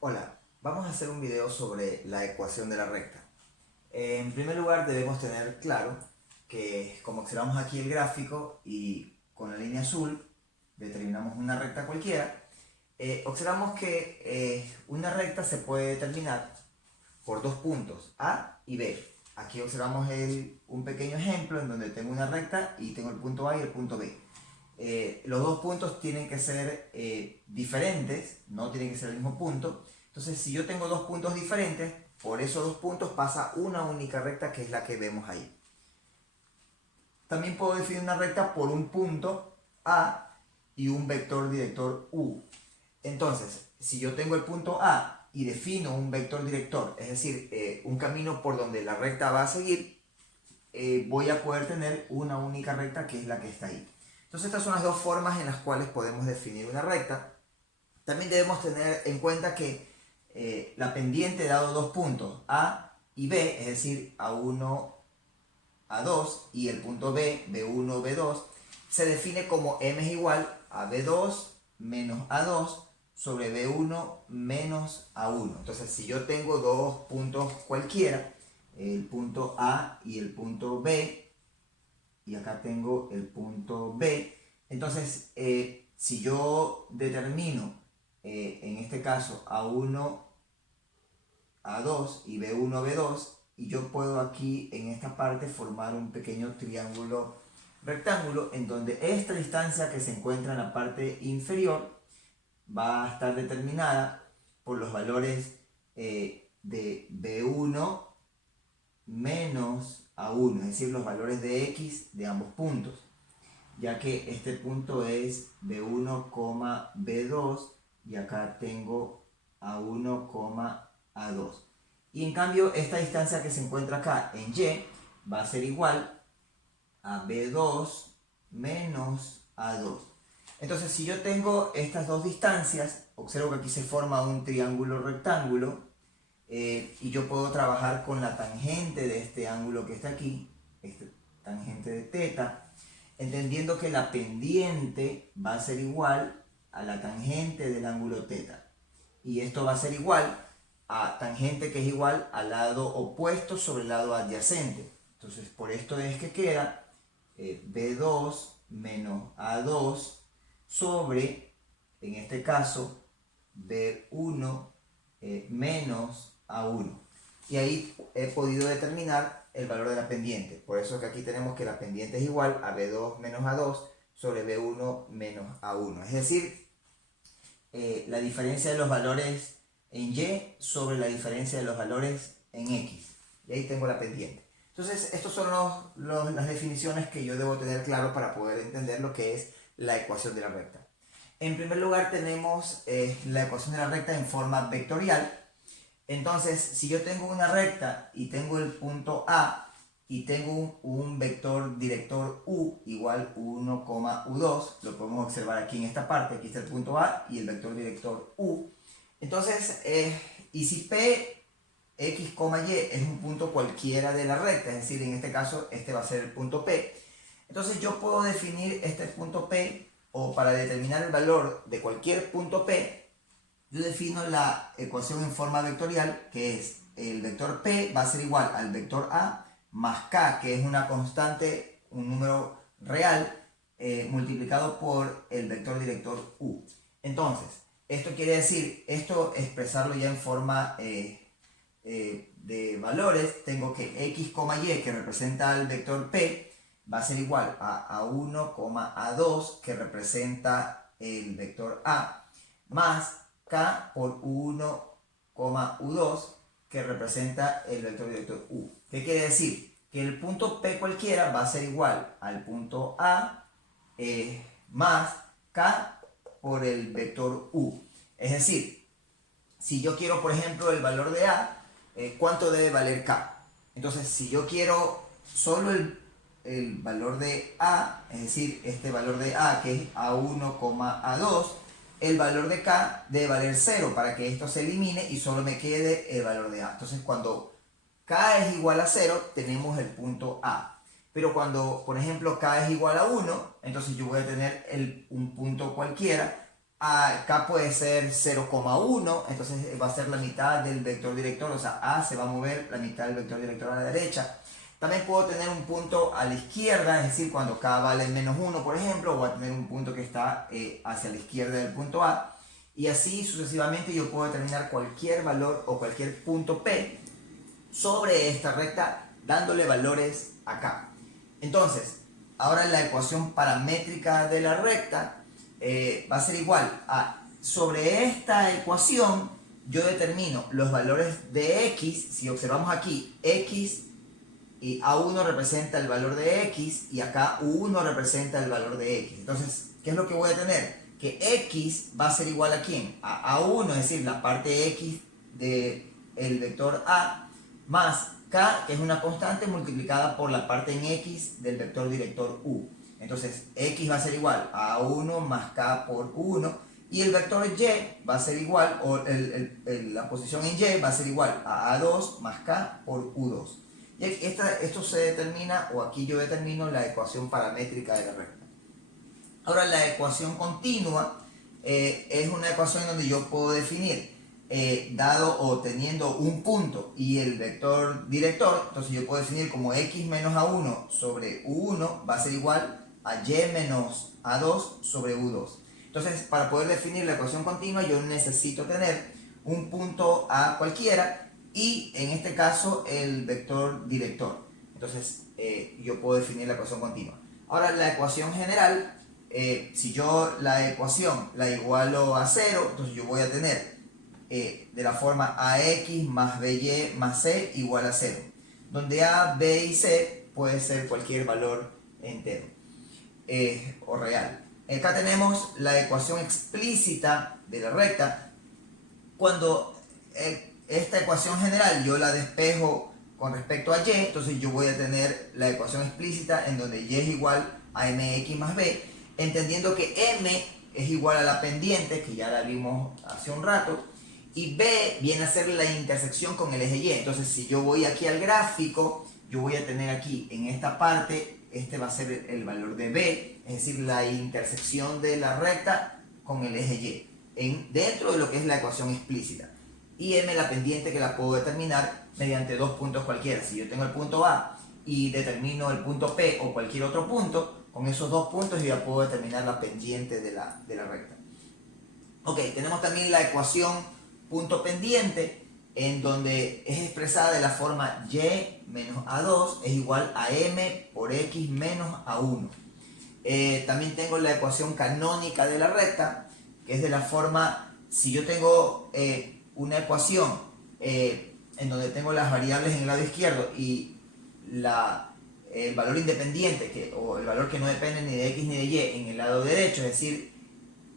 Hola, vamos a hacer un video sobre la ecuación de la recta. En primer lugar debemos tener claro que como observamos aquí el gráfico y con la línea azul determinamos una recta cualquiera, observamos que una recta se puede determinar por dos puntos, A y B. Aquí observamos un pequeño ejemplo en donde tengo una recta y tengo el punto A y el punto B. Los dos puntos tienen que ser diferentes, no tienen que ser el mismo punto. Entonces, si yo tengo dos puntos diferentes, por esos dos puntos pasa una única recta que es la que vemos ahí. También puedo definir una recta por un punto A y un vector director U. Entonces, si yo tengo el punto A y defino un vector director, es decir, un camino por donde la recta va a seguir, voy a poder tener una única recta que es la que está ahí. Entonces estas son las dos formas en las cuales podemos definir una recta. También debemos tener en cuenta que la pendiente dado dos puntos A y B, es decir, A1, A2 y el punto B, B1, B2, se define como M es igual a B2 menos A2 sobre B1 menos A1. Entonces si yo tengo dos puntos cualquiera, el punto A y el punto B, y acá tengo el punto B. Entonces, si yo determino, en este caso, A1, A2 y B1, B2, y yo puedo aquí en esta parte formar un pequeño triángulo rectángulo en donde esta distancia que se encuentra en la parte inferior va a estar determinada por los valores de B1 menos A1, es decir, los valores de X de ambos puntos, ya que este punto es B1, B2 y acá tengo A1, A2. Y en cambio, esta distancia que se encuentra acá en Y va a ser igual a B2 menos A2. Entonces, si yo tengo estas dos distancias, observo que aquí se forma un triángulo rectángulo, y yo puedo trabajar con la tangente de este ángulo que está aquí, este tangente de teta, entendiendo que la pendiente va a ser igual a la tangente del ángulo teta. Y esto va a ser igual a tangente que es igual al lado opuesto sobre el lado adyacente. Entonces, por esto es que queda B2 menos A2 sobre, en este caso, B1 menos A1. Y ahí he podido determinar el valor de la pendiente. Por eso que aquí tenemos que la pendiente es igual a B2 menos A2 sobre B1 menos A1. Es decir, la diferencia de los valores en Y sobre la diferencia de los valores en X. Y ahí tengo la pendiente. Entonces, estas son las definiciones que yo debo tener claro para poder entender lo que es la ecuación de la recta. En primer lugar tenemos la ecuación de la recta en forma vectorial. Entonces, si yo tengo una recta y tengo el punto A y tengo un vector director U igual 1, U2, lo podemos observar aquí en esta parte, aquí está el punto A y el vector director U. Entonces, y si P, X, Y es un punto cualquiera de la recta, es decir, en este caso este va a ser el punto P, entonces yo puedo definir este punto P, o para determinar el valor de cualquier punto P, yo defino la ecuación en forma vectorial, que es el vector P va a ser igual al vector A más K, que es una constante, un número real, multiplicado por el vector director U. Entonces, esto quiere decir, esto expresarlo ya en forma de valores, tengo que X, Y, que representa el vector P, va a ser igual a A1, A2, que representa el vector A, más K por U1, U2, que representa el vector director U. ¿Qué quiere decir? Que el punto P cualquiera va a ser igual al punto A más K por el vector U. Es decir, si yo quiero, por ejemplo, el valor de A, ¿cuánto debe valer K? Entonces, si yo quiero solo el valor de A, es decir, este valor de A que es A1, A2, el valor de K debe valer 0 para que esto se elimine y solo me quede el valor de A. Entonces, cuando K es igual a 0, tenemos el punto A. Pero cuando, por ejemplo, K es igual a 1, entonces yo voy a tener un punto cualquiera Acá puede ser 0,1, entonces va a ser la mitad del vector director, o sea, A se va a mover la mitad del vector director a la derecha. También puedo tener un punto a la izquierda, es decir, cuando K vale menos 1, por ejemplo, voy a tener un punto que está hacia la izquierda del punto A. Y así sucesivamente yo puedo determinar cualquier valor o cualquier punto P sobre esta recta dándole valores acá. Entonces, ahora la ecuación paramétrica de la recta va a ser igual a, sobre esta ecuación yo determino los valores de x. Si observamos aquí, x y A1 representa el valor de x y acá U1 representa el valor de x. Entonces, ¿qué es lo que voy a tener? Que x va a ser igual a ¿quién? A A1, es decir, la parte x del vector A, más k, que es una constante, multiplicada por la parte en x del vector director u. Entonces, x va a ser igual a A1 más k por U1, y el vector y va a ser igual, o la posición en y va a ser igual a A2 más k por U2. Y esto se determina, o aquí yo determino la ecuación paramétrica de la recta. Ahora, la ecuación continua es una ecuación en donde yo puedo definir, dado o teniendo un punto y el vector director, entonces yo puedo definir como x menos a1 sobre u1 va a ser igual a y menos a2 sobre u2. Entonces, para poder definir la ecuación continua, yo necesito tener un punto a cualquiera y, en este caso, el vector director. Entonces, yo puedo definir la ecuación continua. Ahora, la ecuación general, si yo la ecuación la igualo a 0, entonces yo voy a tener de la forma ax más by más c igual a 0, donde a, b y c puede ser cualquier valor entero o real. Acá tenemos la ecuación explícita de la recta. Cuando esta ecuación general yo la despejo con respecto a y, entonces yo voy a tener la ecuación explícita en donde y es igual a mx más b, entendiendo que m es igual a la pendiente, que ya la vimos hace un rato, y b viene a ser la intersección con el eje y. Entonces, si yo voy aquí al gráfico, yo voy a tener aquí en esta parte, este va a ser el valor de b, es decir, la intersección de la recta con el eje y, dentro de lo que es la ecuación explícita. Y m la pendiente, que la puedo determinar mediante dos puntos cualquiera. Si yo tengo el punto A y determino el punto P o cualquier otro punto, con esos dos puntos yo ya puedo determinar la pendiente de la recta. Ok, tenemos también la ecuación punto pendiente, en donde es expresada de la forma y menos a2 es igual a m por x menos a1. También tengo la ecuación canónica de la recta, que es de la forma, si yo tengo una ecuación en donde tengo las variables en el lado izquierdo y el valor independiente, o el valor que no depende ni de x ni de y, en el lado derecho, es decir,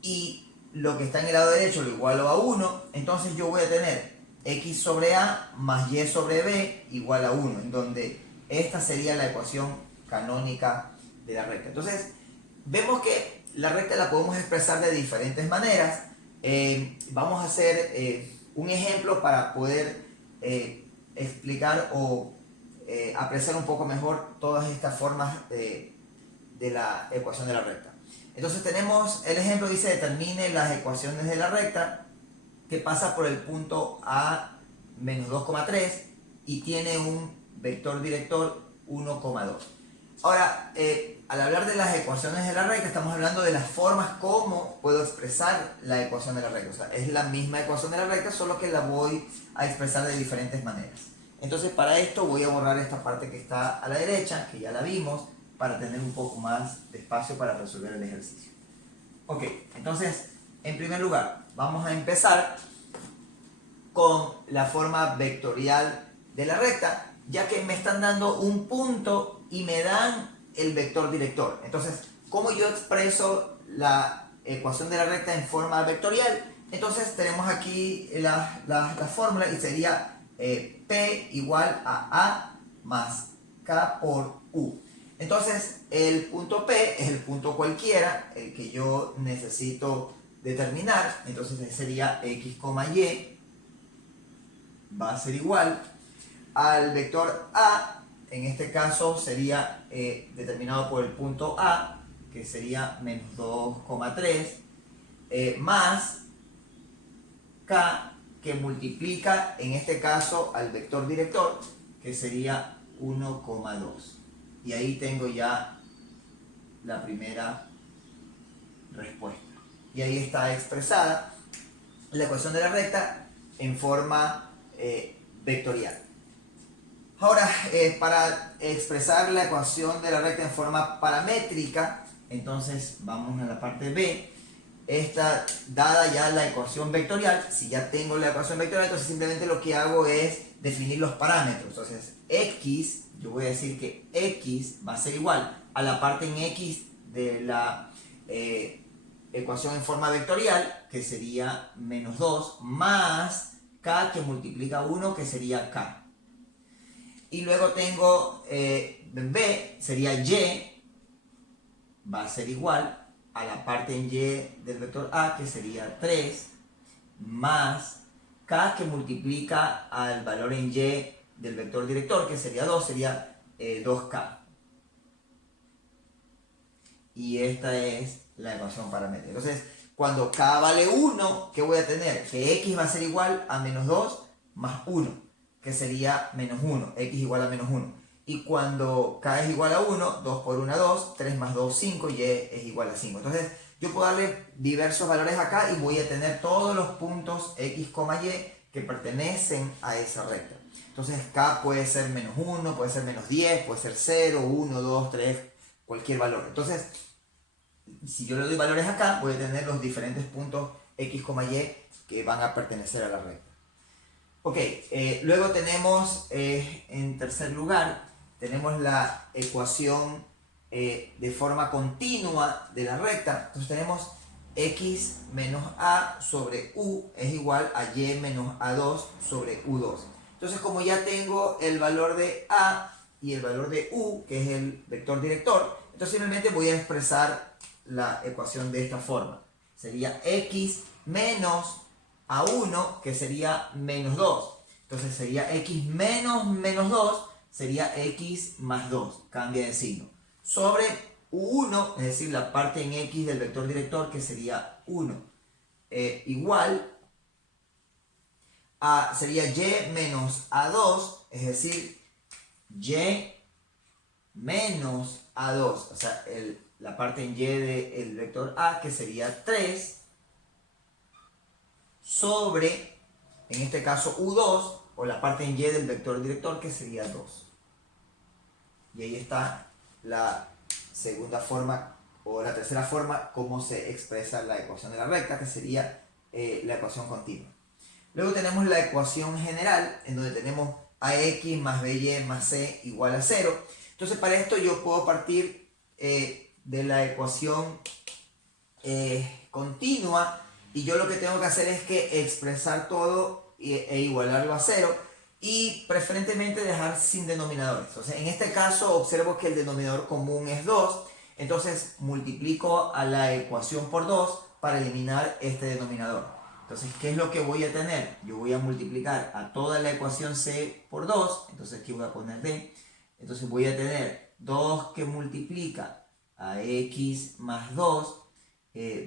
y lo que está en el lado derecho lo igualo a 1, entonces yo voy a tener x sobre a más y sobre b igual a 1, en donde esta sería la ecuación canónica de la recta. Entonces, vemos que la recta la podemos expresar de diferentes maneras. Vamos a hacer un ejemplo para poder explicar o apreciar un poco mejor todas estas formas de la ecuación de la recta. Entonces tenemos el ejemplo, dice: determine las ecuaciones de la recta que pasa por el punto A menos 2,3 y tiene un vector director 1,2. Ahora, al hablar de las ecuaciones de la recta, estamos hablando de las formas como puedo expresar la ecuación de la recta. O sea, es la misma ecuación de la recta, solo que la voy a expresar de diferentes maneras. Entonces, para esto voy a borrar esta parte que está a la derecha, que ya la vimos, para tener un poco más de espacio para resolver el ejercicio. Ok, entonces, en primer lugar, vamos a empezar con la forma vectorial de la recta, ya que me están dando un punto y me dan el vector director. Entonces, ¿cómo yo expreso la ecuación de la recta en forma vectorial? Entonces, tenemos aquí la fórmula y sería P igual a más K por U. Entonces, el punto P es el punto cualquiera, el que yo necesito determinar. Entonces, sería x, y va a ser igual al vector A. En este caso sería determinado por el punto A, que sería menos 2,3, más k que multiplica en este caso al vector director, que sería 1,2. Y ahí tengo ya la primera respuesta. Y ahí está expresada la ecuación de la recta en forma vectorial. Ahora, para expresar la ecuación de la recta en forma paramétrica, entonces vamos a la parte B. Esta, dada ya la ecuación vectorial, si ya tengo la ecuación vectorial, entonces simplemente lo que hago es definir los parámetros. Entonces, x, yo voy a decir que x va a ser igual a la parte en x de la ecuación en forma vectorial, que sería menos 2, más k que multiplica 1, que sería k. Y luego tengo b, sería y, va a ser igual a la parte en y del vector a, que sería 3, más k que multiplica al valor en y del vector director, que sería 2, sería 2k. Y esta es la ecuación paramétrica. Entonces, cuando k vale 1, ¿qué voy a tener? Que x va a ser igual a menos 2 más 1, que sería menos 1, x igual a menos 1. Y cuando k es igual a 1, 2 por 1, 2, 3 más 2, 5, y es igual a 5. Entonces, yo puedo darle diversos valores acá y voy a tener todos los puntos x, y que pertenecen a esa recta. Entonces, k puede ser menos 1, puede ser menos 10, puede ser 0, 1, 2, 3, cualquier valor. Entonces, si yo le doy valores acá, voy a tener los diferentes puntos x, y que van a pertenecer a la recta. Ok, luego tenemos, en tercer lugar, tenemos la ecuación de forma continua de la recta. Entonces tenemos x menos a sobre u es igual a y menos a2 sobre u2. Entonces, como ya tengo el valor de a y el valor de u, que es el vector director, entonces simplemente voy a expresar la ecuación de esta forma. Sería x menos a1, que sería menos 2. Entonces sería x menos menos 2, sería x más 2, cambia de signo. Sobre u1, es decir, la parte en x del vector director, que sería 1, igual a, sería y menos a2, es decir, y menos a2, o sea, la parte en y del vector a, que sería 3, sobre, en este caso, u2, o la parte en y del vector director, que sería 2. Y ahí está la segunda forma, o la tercera forma, cómo se expresa la ecuación de la recta, que sería la ecuación continua. Luego tenemos la ecuación general, en donde tenemos ax más by más c igual a 0. Entonces, para esto yo puedo partir de la ecuación continua, y yo lo que tengo que hacer es que expresar todo e igualarlo a 0, y preferentemente dejar sin denominadores. Entonces, en este caso observo que el denominador común es 2, entonces multiplico a la ecuación por 2 para eliminar este denominador. Entonces, ¿qué es lo que voy a tener? Yo voy a multiplicar a toda la ecuación c por 2, entonces aquí voy a poner d, entonces voy a tener 2 que multiplica a x más 2,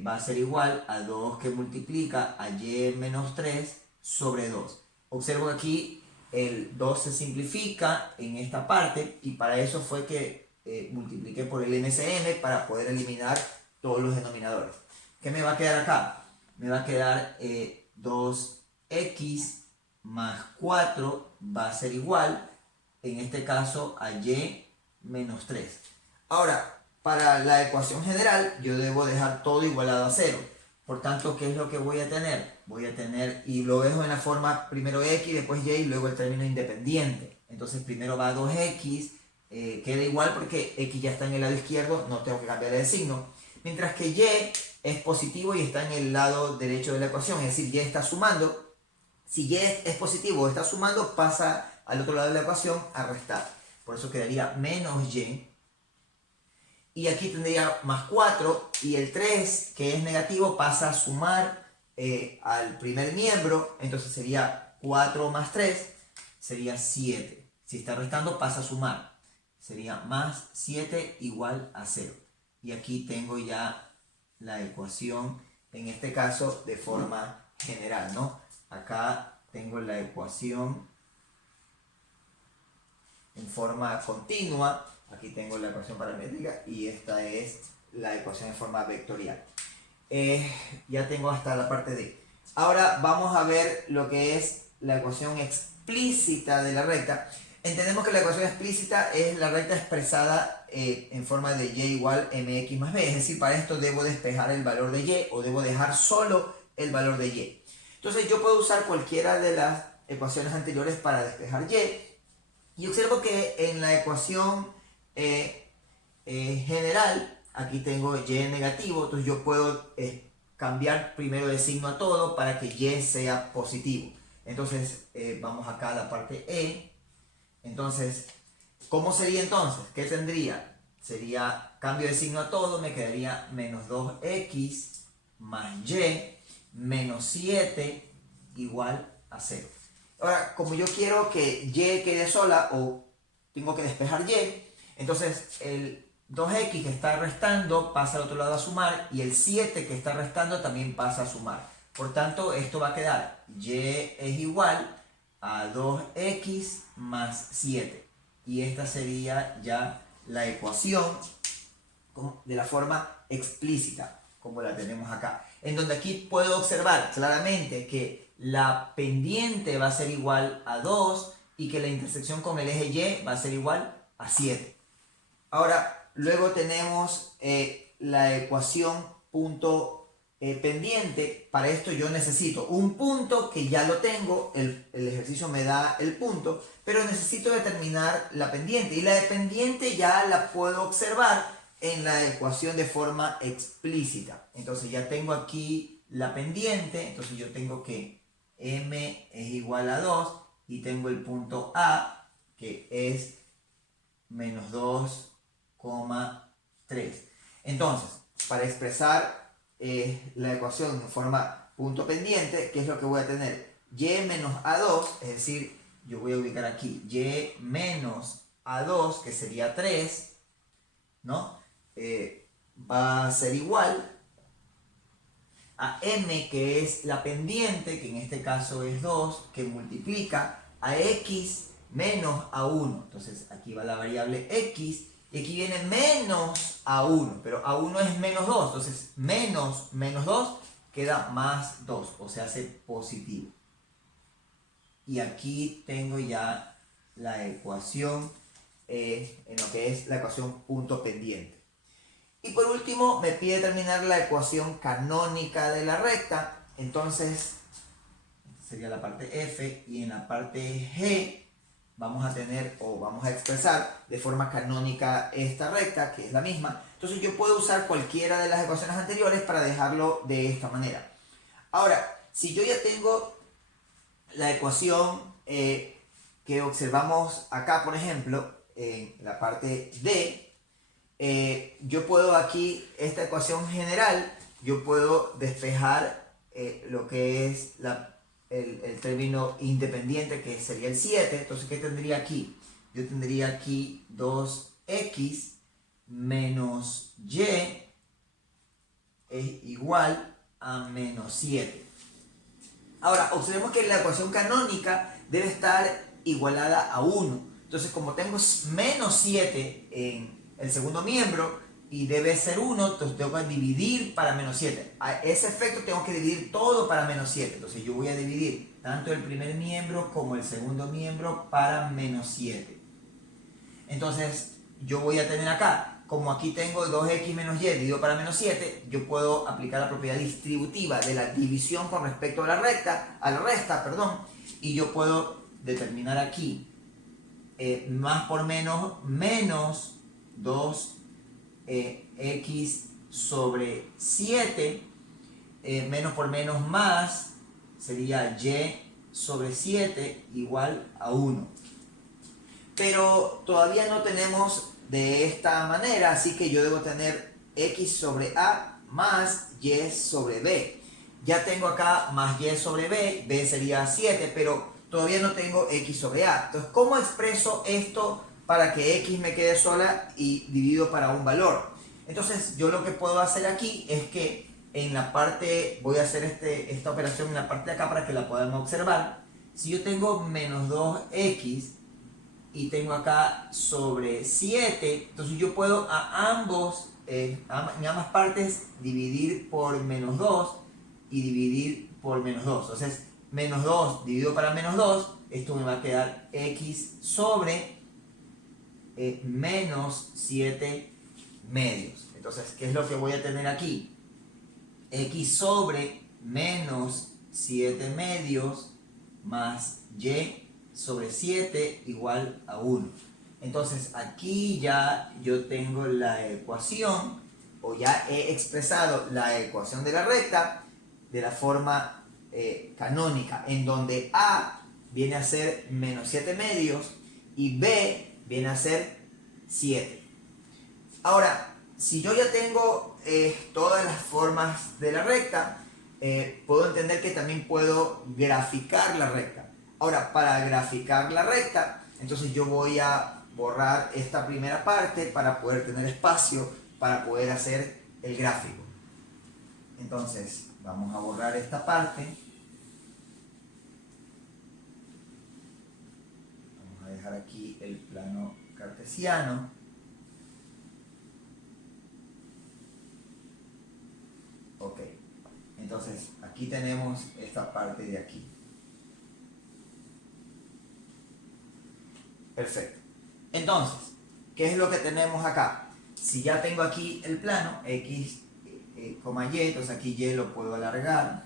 va a ser igual a 2 que multiplica a y menos 3 sobre 2. Observo que aquí el 2 se simplifica en esta parte, y para eso fue que multipliqué por el MCM para poder eliminar todos los denominadores. ¿Qué me va a quedar acá? Me va a quedar 2x más 4 va a ser igual, en este caso, a y menos 3. Ahora, para la ecuación general, yo debo dejar todo igualado a 0. Por tanto, ¿qué es lo que voy a tener? Voy a tener, y lo dejo en la forma primero x, después y, y luego el término independiente. Entonces, primero va 2x, queda igual porque x ya está en el lado izquierdo, no tengo que cambiar de signo. Mientras que y es positivo y está en el lado derecho de la ecuación, es decir, y está sumando. Si y es positivo o está sumando, pasa al otro lado de la ecuación a restar. Por eso quedaría menos y. Y aquí tendría más 4, y el 3, que es negativo, pasa a sumar al primer miembro, entonces sería 4 más 3, sería 7. Si está restando, pasa a sumar, sería más 7 igual a 0. Y aquí tengo ya la ecuación en este caso de forma general, ¿no? Acá tengo la ecuación en forma continua, aquí tengo la ecuación paramétrica y esta es la ecuación en forma vectorial. Ya tengo hasta la parte D. Ahora vamos a ver lo que es la ecuación explícita de la recta. Entendemos que la ecuación explícita es la recta expresada en forma de y igual mx más b. Es decir, para esto debo despejar el valor de y o debo dejar solo el valor de y. Entonces yo puedo usar cualquiera de las ecuaciones anteriores para despejar y. Y observo que en la ecuación general, aquí tengo y negativo, entonces yo puedo cambiar primero de signo a todo para que y sea positivo. Entonces vamos acá a la parte E. Entonces, ¿cómo sería entonces? ¿Qué tendría? Sería cambio de signo a todo, me quedaría menos 2x más y menos 7 igual a 0. Ahora, como yo quiero que y quede sola o tengo que despejar y, entonces el 2x que está restando pasa al otro lado a sumar y el 7 que está restando también pasa a sumar. Por tanto, esto va a quedar y es igual a 2x más 7. Y esta sería ya la ecuación de la forma explícita, como la tenemos acá. En donde aquí puedo observar claramente que la pendiente va a ser igual a 2 y que la intersección con el eje y va a ser igual a 7. Ahora, luego tenemos la ecuación punto pendiente. Para esto yo necesito un punto que ya lo tengo, el ejercicio me da el punto, pero necesito determinar la pendiente. Y la pendiente ya la puedo observar en la ecuación de forma explícita. Entonces ya tengo aquí la pendiente, entonces yo tengo que m es igual a 2 y tengo el punto A que es menos 2,3. Entonces, para expresar la ecuación en forma punto pendiente, ¿qué es lo que voy a tener? Y menos A2, es decir, yo voy a ubicar aquí y menos A2, que sería 3, ¿no? Va a ser igual a m, que es la pendiente, que en este caso es 2, que multiplica a x menos a1. Entonces aquí va la variable x y aquí viene menos a1, pero a1 es menos 2, entonces menos 2 queda más 2, o sea, hace positivo. Y aquí tengo ya la ecuación en lo que es la ecuación punto pendiente. Y por último me pide determinar la ecuación canónica de la recta. Entonces sería la parte F y en la parte G vamos a tener o vamos a expresar de forma canónica esta recta, que es la misma. Entonces yo puedo usar cualquiera de las ecuaciones anteriores para dejarlo de esta manera. Ahora, si yo ya tengo la ecuación que observamos acá, por ejemplo, en la parte D, yo puedo aquí, esta ecuación general, yo puedo despejar lo que es el término independiente, que sería el 7. Entonces, ¿qué tendría aquí? Yo tendría aquí 2x menos y es igual a menos 7. Ahora, observemos que la ecuación canónica debe estar igualada a 1. Entonces, como tengo menos 7 en el segundo miembro y debe ser 1, entonces tengo que dividir para menos 7. A ese efecto tengo que dividir todo para menos 7. Entonces yo voy a dividir tanto el primer miembro como el segundo miembro para menos 7. Entonces yo voy a tener acá, como aquí tengo 2x menos y dividido para menos 7, yo puedo aplicar la propiedad distributiva de la división con respecto a la resta, y yo puedo determinar aquí más por menos 2x sobre 7, menos por menos más, sería y sobre 7 igual a 1. Pero todavía no tenemos de esta manera, así que yo debo tener x sobre a más y sobre b. Ya tengo acá más y sobre b sería 7, pero todavía no tengo x sobre a. Entonces, ¿cómo expreso esto para que x me quede sola y divido para un valor? Entonces, yo lo que puedo hacer aquí es que en la parte, voy a hacer esta operación en la parte de acá para que la puedan observar. Si yo tengo menos 2x y tengo acá sobre 7, entonces yo puedo en ambas partes dividir por menos 2 y dividir por menos 2. Entonces, menos 2 dividido para menos 2, esto me va a quedar x sobre menos 7 medios. Entonces, ¿qué es lo que voy a tener aquí? X sobre menos 7 medios más y sobre 7 igual a 1. Entonces aquí ya yo tengo la ecuación, o ya he expresado la ecuación de la recta de la forma canónica, en donde A viene a ser menos 7 medios y B viene a ser 7. Ahora, si yo ya tengo todas las formas de la recta, puedo entender que también puedo graficar la recta. Ahora, para graficar la recta, entonces yo voy a borrar esta primera parte para poder tener espacio para poder hacer el gráfico. Entonces, vamos a borrar esta parte. Vamos a dejar aquí el plano cartesiano. Ok, entonces aquí tenemos esta parte de aquí. Perfecto. Entonces, ¿qué es lo que tenemos acá? Si ya tengo aquí el plano, x, y, entonces aquí y lo puedo alargar.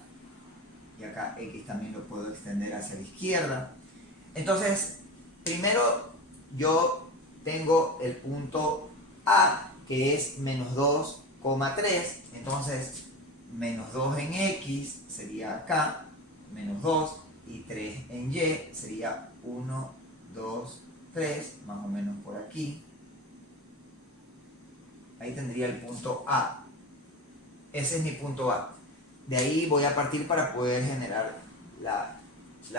Y acá x también lo puedo extender hacia la izquierda. Entonces, primero yo tengo el punto A, que es menos 2,3. Entonces, menos 2 en x sería acá, menos 2, y 3 en y sería 1, 2, 3, más o menos por aquí. Ahí tendría el punto A. Ese es mi punto A. De ahí voy a partir para poder generar la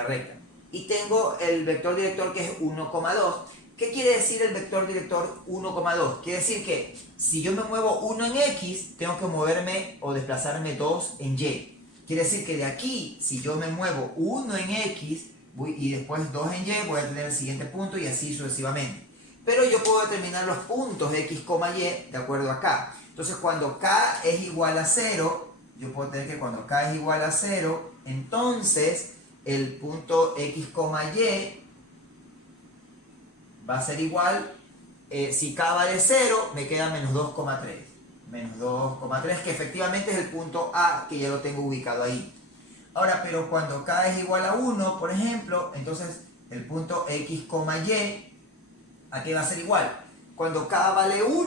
recta. Y tengo el vector director que es 1,2. ¿Qué quiere decir el vector director 1,2? Quiere decir que si yo me muevo 1 en x, tengo que moverme o desplazarme 2 en y. Quiere decir que de aquí, si yo me muevo 1 en x y después 2 en y, voy a tener el siguiente punto y así sucesivamente. Pero yo puedo determinar los puntos x, y de acuerdo a k. Entonces cuando k es igual a 0, yo puedo tener que cuando k es igual a 0, entonces el punto x, y va a ser igual, si k vale 0, me queda menos 2,3. Menos 2,3, que efectivamente es el punto A, que ya lo tengo ubicado ahí. Ahora, pero cuando k es igual a 1, por ejemplo, entonces el punto x, y, ¿a qué va a ser igual? Cuando k vale 1,